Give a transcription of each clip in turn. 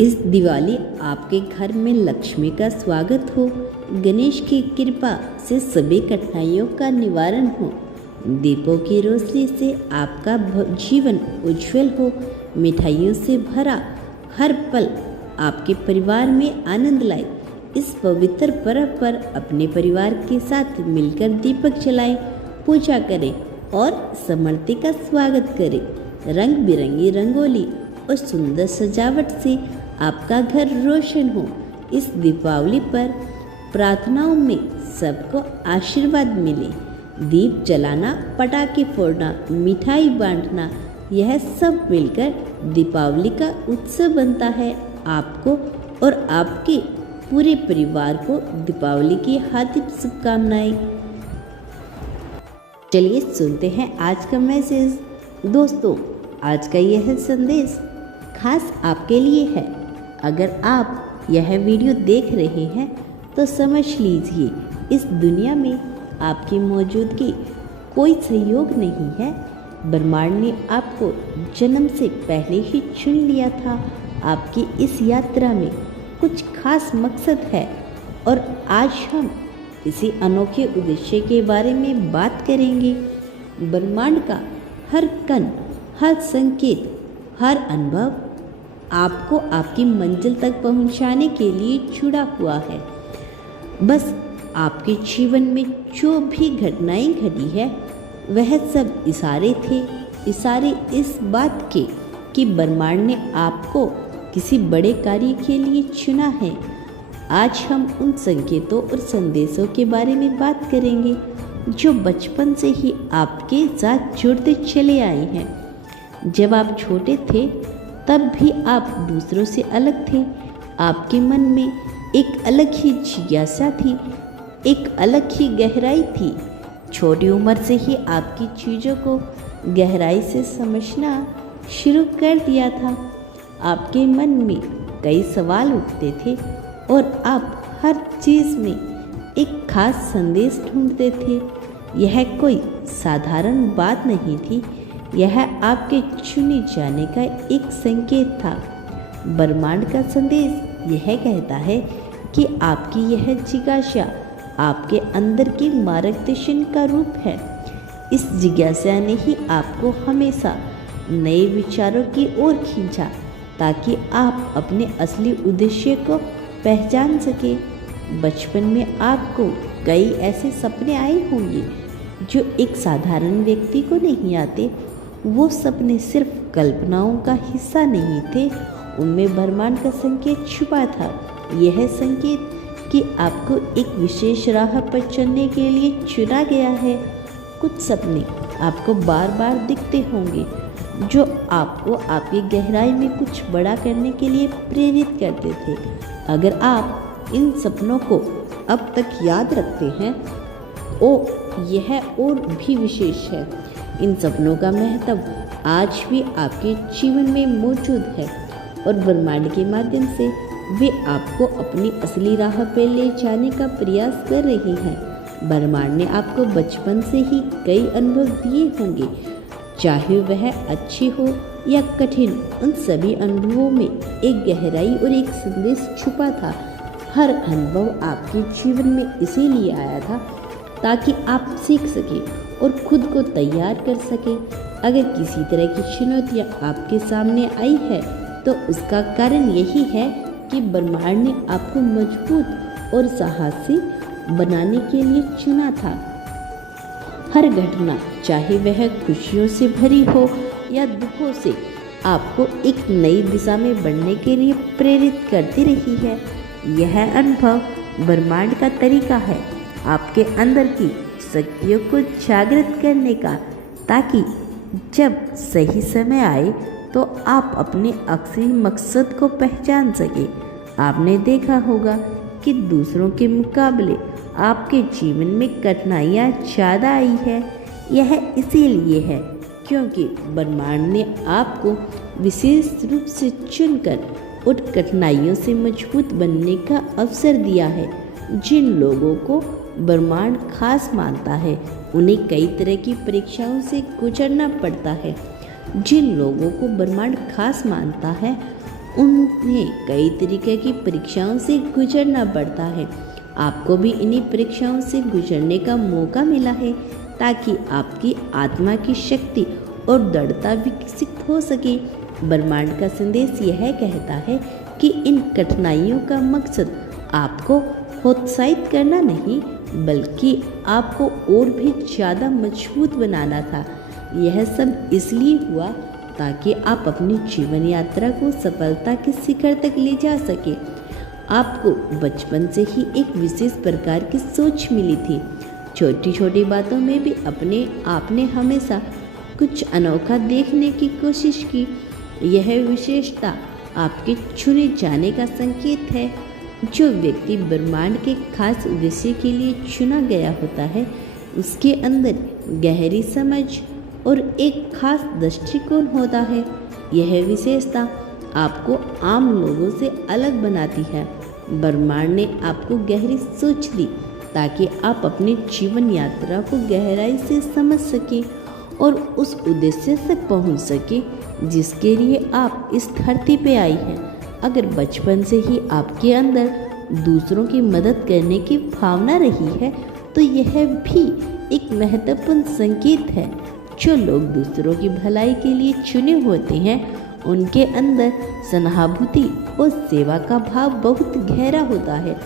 इस दिवाली आपके घर में लक्ष्मी का स्वागत हो, गणेश की कृपा से सभी कठिनाइयों का निवारण हो, दीपों की रोशनी से आपका जीवन उज्जवल हो, मिठाइयों से भरा हर पल आपके परिवार में आनंद लाए। इस पवित्र पर्व पर अपने परिवार के साथ मिलकर दीपक जलाएं, पूजा करें और समृद्धि का स्वागत करें। रंग बिरंगी रंगोली और सुंदर सजावट से आपका घर रोशन हो। इस दीपावली पर प्रार्थनाओं में सबको आशीर्वाद मिले। दीप जलाना, पटाखे फोड़ना, मिठाई बांटना, यह सब मिलकर दीपावली का उत्सव बनता है। आपको और आपके पूरे परिवार को दीपावली की हार्दिक शुभकामनाएं। चलिए सुनते हैं आज का मैसेज। दोस्तों, आज का यह संदेश खास आपके लिए है। अगर आप यह वीडियो देख रहे हैं तो समझ लीजिए इस दुनिया में आपकी मौजूदगी कोई सहयोग नहीं है। ब्रह्मांड ने आपको जन्म से पहले ही चुन लिया था। आपकी इस यात्रा में कुछ खास मकसद है और आज हम इसी अनोखे उद्देश्य के बारे में बात करेंगे। ब्रह्मांड का हर कण, हर संकेत, हर अनुभव आपको आपकी मंजिल तक पहुंचाने के लिए जुड़ा हुआ है। बस आपके जीवन में जो भी घटनाएं घटी है वह सब इशारे थे, इशारे इस बात के कि ब्रह्मांड ने आपको किसी बड़े कार्य के लिए चुना है। आज हम उन संकेतों और संदेशों के बारे में बात करेंगे जो बचपन से ही आपके साथ जुड़ते चले आए हैं। जब आप छोटे थे तब भी आप दूसरों से अलग थे। आपके मन में एक अलग ही जिज्ञासा थी, एक अलग ही गहराई थी। छोटी उम्र से ही आपकी चीज़ों को गहराई से समझना शुरू कर दिया था। आपके मन में कई सवाल उठते थे और आप हर चीज़ में एक खास संदेश ढूंढते थे। यह कोई साधारण बात नहीं थी, यह आपके चुने जाने का एक संकेत था। ब्रह्मांड का संदेश यह कहता है कि आपकी यह जिज्ञासा आपके अंदर के मार्गदर्शन का रूप है। इस जिज्ञासा ने ही आपको हमेशा नए विचारों की ओर खींचा ताकि आप अपने असली उद्देश्य को पहचान सके। बचपन में आपको कई ऐसे सपने आए होंगे जो एक साधारण व्यक्ति को नहीं आते। वो सपने सिर्फ कल्पनाओं का हिस्सा नहीं थे, उनमें ब्रह्मांड का संकेत छुपा था। यह संकेत कि आपको एक विशेष राह पर चलने के लिए चुना गया है। कुछ सपने आपको बार बार दिखते होंगे जो आपको आपकी गहराई में कुछ बड़ा करने के लिए प्रेरित करते थे। अगर आप इन सपनों को अब तक याद रखते हैं, यह और भी विशेष है। इन सपनों का महत्व आज भी आपके जीवन में मौजूद है और ब्रह्मांड के माध्यम से वे आपको अपनी असली राह पर ले जाने का प्रयास कर रही हैं। ब्रह्मांड ने आपको बचपन से ही कई अनुभव दिए होंगे, चाहे वह अच्छी हो या कठिन। उन सभी अनुभवों में एक गहराई और एक संदेश छुपा था। हर अनुभव आपके जीवन में इसीलिए आया था ताकि आप सीख सके और खुद को तैयार कर सके। अगर किसी तरह की चुनौतियाँ आपके सामने आई है तो उसका कारण यही है कि ब्रह्मांड ने आपको मजबूत और साहसी बनाने के लिए चुना था। हर घटना, चाहे वह खुशियों से भरी हो या दुखों से, आपको एक नई दिशा में बढ़ने के लिए प्रेरित करती रही है। यह अनुभव ब्रह्मांड का तरीका है आपके अंदर की शक्तियों को जागृत करने का, ताकि जब सही समय आए तो आप अपने असली मकसद को पहचान सके। आपने देखा होगा कि दूसरों के मुकाबले आपके जीवन में कठिनाइयाँ ज़्यादा आई है। यह इसीलिए है क्योंकि ब्रह्मांड ने आपको विशेष रूप से चुनकर उन कठिनाइयों से मजबूत बनने का अवसर दिया है। जिन लोगों को ब्रह्मांड खास मानता है उन्हें कई तरह की परीक्षाओं से गुजरना पड़ता है। जिन लोगों को ब्रह्मांड खास मानता है उन्हें कई तरीके की परीक्षाओं से गुजरना पड़ता है। आपको भी इन्हीं परीक्षाओं से गुजरने का मौका मिला है ताकि आपकी आत्मा की शक्ति और दृढ़ता विकसित हो सके। ब्रह्मांड का संदेश यह कहता है कि इन कठिनाइयों का मकसद आपको प्रोत्साहित करना नहीं बल्कि आपको और भी ज़्यादा मजबूत बनाना था। यह सब इसलिए हुआ ताकि आप अपनी जीवन यात्रा को सफलता के शिखर तक ले जा सके। आपको बचपन से ही एक विशेष प्रकार की सोच मिली थी। छोटी छोटी बातों में भी अपने आपने हमेशा कुछ अनोखा देखने की कोशिश की। यह विशेषता आपके चुने जाने का संकेत है। जो व्यक्ति ब्रह्मांड के खास उद्देश्य के लिए चुना गया होता है उसके अंदर गहरी समझ और एक खास दृष्टिकोण होता है। यह विशेषता आपको आम लोगों से अलग बनाती है। ब्रह्मांड ने आपको गहरी सोच दी ताकि आप अपनी जीवन यात्रा को गहराई से समझ सकें और उस उद्देश्य से पहुंच सके जिसके लिए आप इस धरती पे आई हैं। अगर बचपन से ही आपके अंदर दूसरों की मदद करने की भावना रही है तो यह भी एक महत्वपूर्ण संकेत है। जो लोग दूसरों की भलाई के लिए चुने होते हैं उनके अंदर सहानुभूति और सेवा का भाव बहुत गहरा होता है।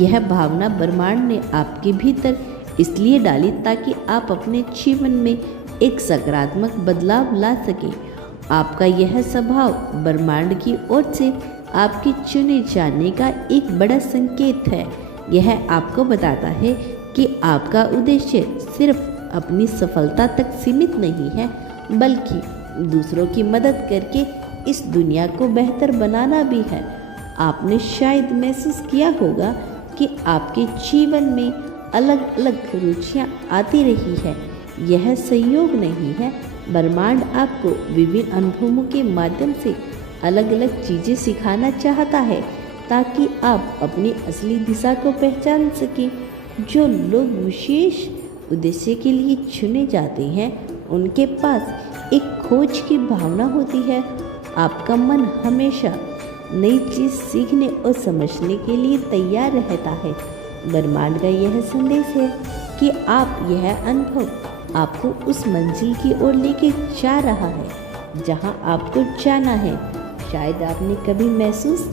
यह भावना ब्रह्मांड ने आपके भीतर इसलिए डाली ताकि आप अपने जीवन में एक सकारात्मक बदलाव ला सकें। आपका यह स्वभाव ब्रह्मांड की ओर से आपके चुने जाने का एक बड़ा संकेत है। यह आपको बताता है कि आपका उद्देश्य सिर्फ अपनी सफलता तक सीमित नहीं है बल्कि दूसरों की मदद करके इस दुनिया को बेहतर बनाना भी है। आपने शायद महसूस किया होगा कि आपके जीवन में अलग अलग रुचियाँ आती रही है। यह संयोग नहीं है। ब्रह्मांड आपको विभिन्न अनुभवों के माध्यम से अलग अलग चीज़ें सिखाना चाहता है ताकि आप अपनी असली दिशा को पहचान सकें। जो लोग विशेष उद्देश्य के लिए चुने जाते हैं उनके पास एक खोज की भावना होती है। आपका मन हमेशा नई चीज़ सीखने और समझने के लिए तैयार रहता है। ब्रह्मांड का यह संदेश है कि आप यह अनुभव आपको उस मंजिल की ओर लेके जा रहा है जहां आपको जाना है। शायद आपने कभी महसूस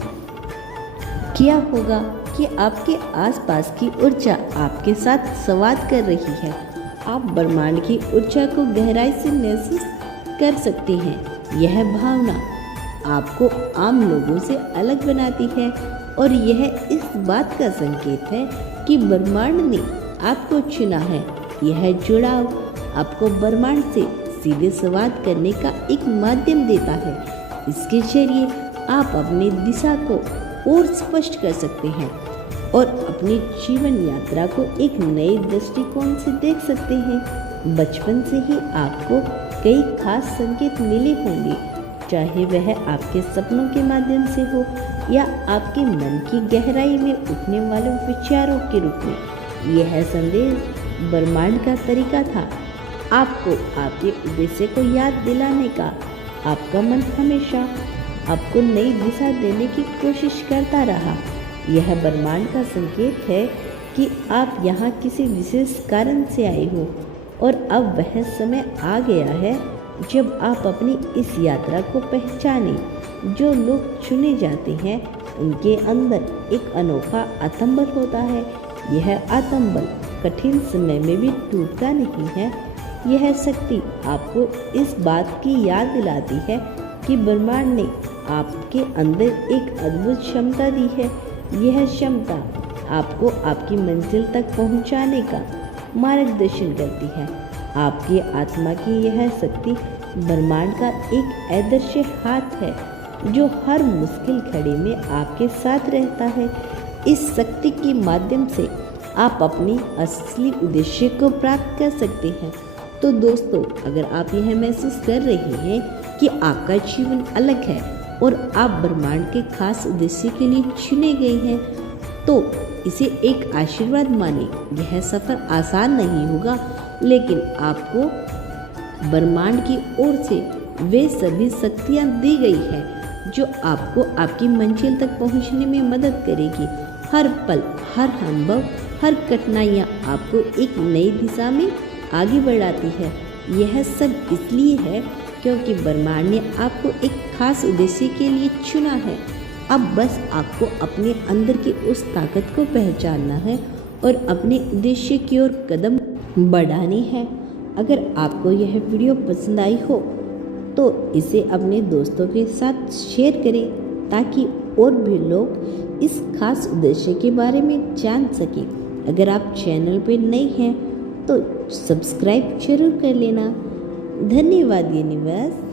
किया होगा कि आपके आसपास की ऊर्जा आपके साथ संवाद कर रही है। आप ब्रह्मांड की ऊर्जा को गहराई से महसूस कर सकते हैं। यह भावना आपको आम लोगों से अलग बनाती है और यह इस बात का संकेत है कि ब्रह्मांड ने आपको चुना है। यह जुड़ाव आपको ब्रह्मांड से सीधे संवाद करने का एक माध्यम देता है। इसके जरिए आप अपनी दिशा को और स्पष्ट कर सकते हैं और अपनी जीवन यात्रा को एक नए दृष्टिकोण से देख सकते हैं। बचपन से ही आपको कई खास संकेत मिले होंगे, चाहे वह आपके सपनों के माध्यम से हो या आपके मन की गहराई में उठने वाले विचारों के रूप में। यह संदेश ब्रह्मांड का तरीका था आपको आपके उद्देश्य को याद दिलाने का। आपका मन हमेशा आपको नई दिशा देने की कोशिश करता रहा। यह ब्रह्मांड का संकेत है कि आप यहाँ किसी विशेष कारण से आए हो और अब वह समय आ गया है जब आप अपनी इस यात्रा को पहचाने। जो लोग चुने जाते हैं उनके अंदर एक अनोखा आत्मबल होता है। यह आत्मबल कठिन समय में भी टूटता नहीं है। यह शक्ति आपको इस बात की याद दिलाती है कि ब्रह्मांड ने आपके अंदर एक अद्भुत क्षमता दी है। यह क्षमता आपको आपकी मंजिल तक पहुंचाने का मार्गदर्शन करती है। आपकी आत्मा की यह शक्ति ब्रह्मांड का एक अदृश्य हाथ है जो हर मुश्किल घड़ी में आपके साथ रहता है। इस शक्ति के माध्यम से आप अपनी असली उद्देश्य को प्राप्त कर सकते हैं। तो दोस्तों, अगर आप यह महसूस कर रहे हैं कि आपका जीवन अलग है और आप ब्रह्मांड के खास उद्देश्य के लिए चुने गए हैं तो इसे एक आशीर्वाद माने। यह सफ़र आसान नहीं होगा, लेकिन आपको ब्रह्मांड की ओर से वे सभी शक्तियाँ दी गई है जो आपको आपकी मंजिल तक पहुंचने में मदद करेगी। हर पल, हर अनुभव, हर कठिनाइयाँ आपको एक नई दिशा में आगे बढ़ाती है। यह सब इसलिए है क्योंकि ब्रह्मांड ने आपको एक खास उद्देश्य के लिए चुना है। अब बस आपको अपने अंदर की उस ताकत को पहचानना है और अपने उद्देश्य की ओर कदम बढ़ाने हैं। अगर आपको यह वीडियो पसंद आई हो तो इसे अपने दोस्तों के साथ शेयर करें ताकि और भी लोग इस खास उद्देश्य के बारे में जान सकें। अगर आप चैनल पर नए हैं तो सब्सक्राइब जरूर कर लेना। धन्यवाद यूनिवर्स।